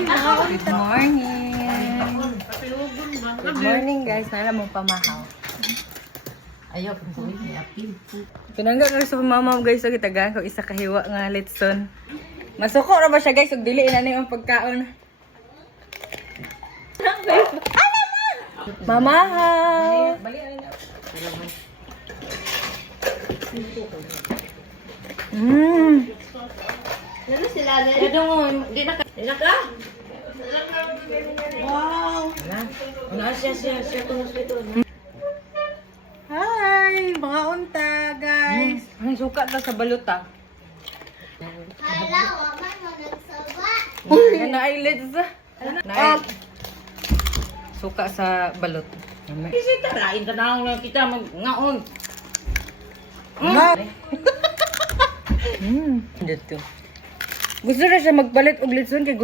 Good morning. Good morning guys. Nala mo pamahaw. Ayaw kung buhay niya. Pinangga ka sa mama mo guys. So kitagaan ko isa kahiwa nga litson. Masuko na ba siya guys? Huwag diliin na yung pagkaon. Mamahaw. Ano sila na? Ito mo, di na ka? Wow! Ano siya tumuslito. Hi! Mga unta guys. Ang suka na sa baluta. Hala, waman mo nagsawa. Na-eyelids. Suka sa balot. Kasi tarain, tanawin lang kita mag-ngaon. Dito. Gusto na siya magpalit og litson kay